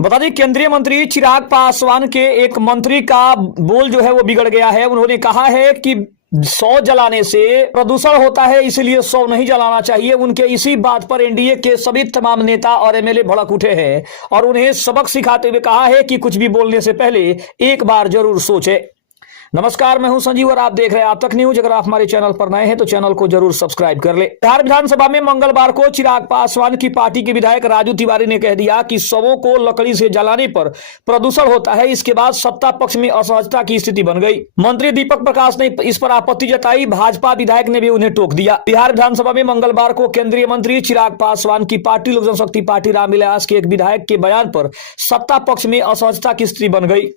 बता दें, केंद्रीय मंत्री चिराग पासवान के एक मंत्री का बोल जो है वो बिगड़ गया है। उन्होंने कहा है कि 100 जलाने से प्रदूषण होता है, इसीलिए 100 नहीं जलाना चाहिए। उनके इसी बात पर एनडीए के सभी तमाम नेता और एमएलए भड़क उठे हैं और उन्हें सबक सिखाते हुए कहा है कि कुछ भी बोलने से पहले एक बार जरूर सोचें। नमस्कार, मैं हूं संजीव और आप देख रहे हैं आप तक न्यूज। अगर आप हमारे चैनल पर नए हैं तो चैनल को जरूर सब्सक्राइब कर ले। बिहार विधानसभा में मंगलवार को चिराग पासवान की पार्टी के विधायक राजू तिवारी ने कह दिया कि शवों को लकड़ी से जलाने पर प्रदूषण होता है। इसके बाद सत्ता पक्ष में असहजता की स्थिति बन गई। मंत्री दीपक प्रकाश ने इस पर आपत्ति जताई। भाजपा विधायक ने भी उन्हें टोक दिया। बिहार विधानसभा में मंगलवार को केंद्रीय मंत्री चिराग पासवान की पार्टी लोक जनशक्ति पार्टी रामविलास के एक विधायक के बयान पर सत्ता पक्ष में असहजता की स्थिति बन गई।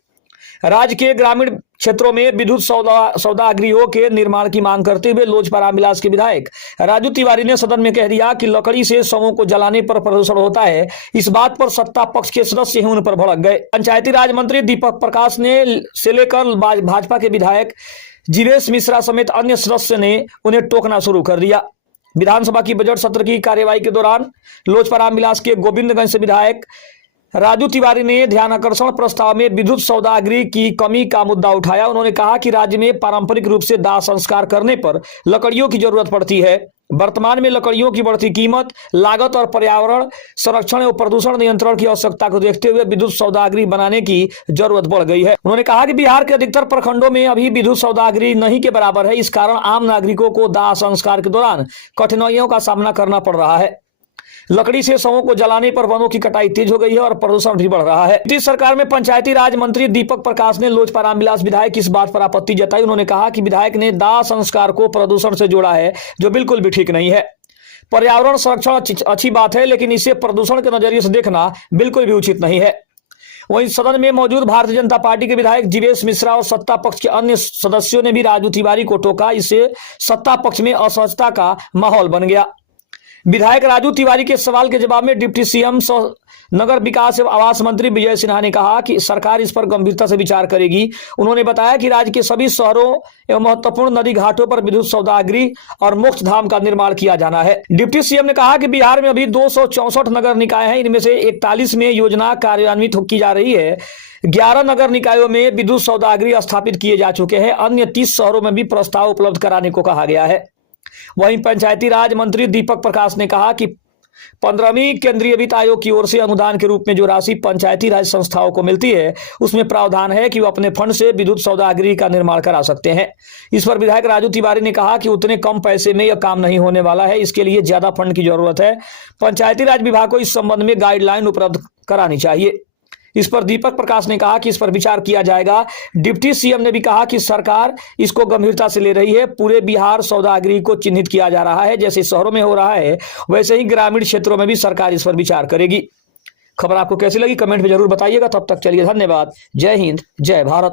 राज्य के ग्रामीण क्षेत्रों में विद्युत सौदागृहों के निर्माण की मांग करते हुए लोजपा रामविलास के विधायक राजू तिवारी ने सदन में कह दिया कि लकड़ी से शवों को जलाने पर प्रदूषण होता है। इस बात पर सत्ता पक्ष के सदस्य ही उन पर भड़क गए। पंचायती राज मंत्री दीपक प्रकाश ने से लेकर भाजपा के विधायक जीवेश मिश्रा समेत अन्य सदस्य ने उन्हें टोकना शुरू कर दिया। विधानसभा की बजट सत्र की कार्यवाही के दौरान लोजपा रामविलास के गोविंदगंज से विधायक राजू तिवारी ने ध्यानाकर्षण प्रस्ताव में विद्युत सौदागृह की कमी का मुद्दा उठाया। उन्होंने कहा कि राज्य में पारंपरिक रूप से दाह संस्कार करने पर लकड़ियों की जरूरत पड़ती है। वर्तमान में लकड़ियों की बढ़ती कीमत, लागत और पर्यावरण संरक्षण एवं प्रदूषण नियंत्रण की आवश्यकता को देखते हुए विद्युत सौदागृह बनाने की जरूरत बढ़ गई है। उन्होंने कहा कि बिहार के अधिकतर प्रखंडों में अभी विद्युत सौदागृह नहीं के बराबर है। इस कारण आम नागरिकों को दाह संस्कार के दौरान कठिनाइयों का सामना करना पड़ रहा है। लकड़ी से शवों को जलाने पर वनों की कटाई तेज हो गई है और प्रदूषण भी बढ़ रहा है। ब्रिटिश सरकार में पंचायती राज मंत्री दीपक प्रकाश ने लोजपा रामविलास विधायक की इस बात पर आपत्ति जताई। उन्होंने कहा कि विधायक ने दाह संस्कार को प्रदूषण से जोड़ा है, जो बिल्कुल भी ठीक नहीं है। पर्यावरण संरक्षण अच्छी बात है, लेकिन इसे प्रदूषण के नजरिए से देखना बिल्कुल भी उचित नहीं है। वहीं सदन में मौजूद भारतीय जनता पार्टी के विधायक जीवेश मिश्रा और सत्ता पक्ष के अन्य सदस्यों ने भी राजू तिवारी को टोका। इससे सत्ता पक्ष में असहजता का माहौल बन गया। विधायक राजू तिवारी के सवाल के जवाब में डिप्टी सीएम नगर विकास एवं आवास मंत्री विजय सिन्हा ने कहा कि सरकार इस पर गंभीरता से विचार करेगी। उन्होंने बताया कि राज्य के सभी शहरों एवं महत्वपूर्ण नदी घाटों पर विद्युत सौदागृह और मोक्ष धाम का निर्माण किया जाना है। डिप्टी सीएम ने कहा कि बिहार में अभी 264 नगर निकाय हैं। इनमें से 41 में योजना कार्यान्वित की जा रही है। 11 नगर निकायों में विद्युत सौदागृह स्थापित किए जा चुके हैं। अन्य 30 शहरों में भी प्रस्ताव उपलब्ध कराने को कहा गया है। वहीं पंचायती राज मंत्री दीपक प्रकाश ने कहा कि 15वीं केंद्रीय वित्त आयोग की ओर से अनुदान के रूप में जो राशि पंचायती राज संस्थाओं को मिलती है, उसमें प्रावधान है कि वो अपने फंड से विद्युत सौदागृह का निर्माण करा सकते हैं। इस पर विधायक राजू तिवारी ने कहा कि उतने कम पैसे में यह काम नहीं होने वाला है। इसके लिए ज्यादा फंड की जरूरत है। पंचायती राज विभाग को इस संबंध में गाइडलाइन उपलब्ध करानी चाहिए। इस पर दीपक प्रकाश ने कहा कि इस पर विचार किया जाएगा। डिप्टी सीएम ने भी कहा कि सरकार इसको गंभीरता से ले रही है। पूरे बिहार सौदागृह को चिन्हित किया जा रहा है। जैसे शहरों में हो रहा है, वैसे ही ग्रामीण क्षेत्रों में भी सरकार इस पर विचार करेगी। खबर आपको कैसी लगी कमेंट में जरूर बताइएगा। तब तक चलिए, धन्यवाद। जय हिंद, जय भारत।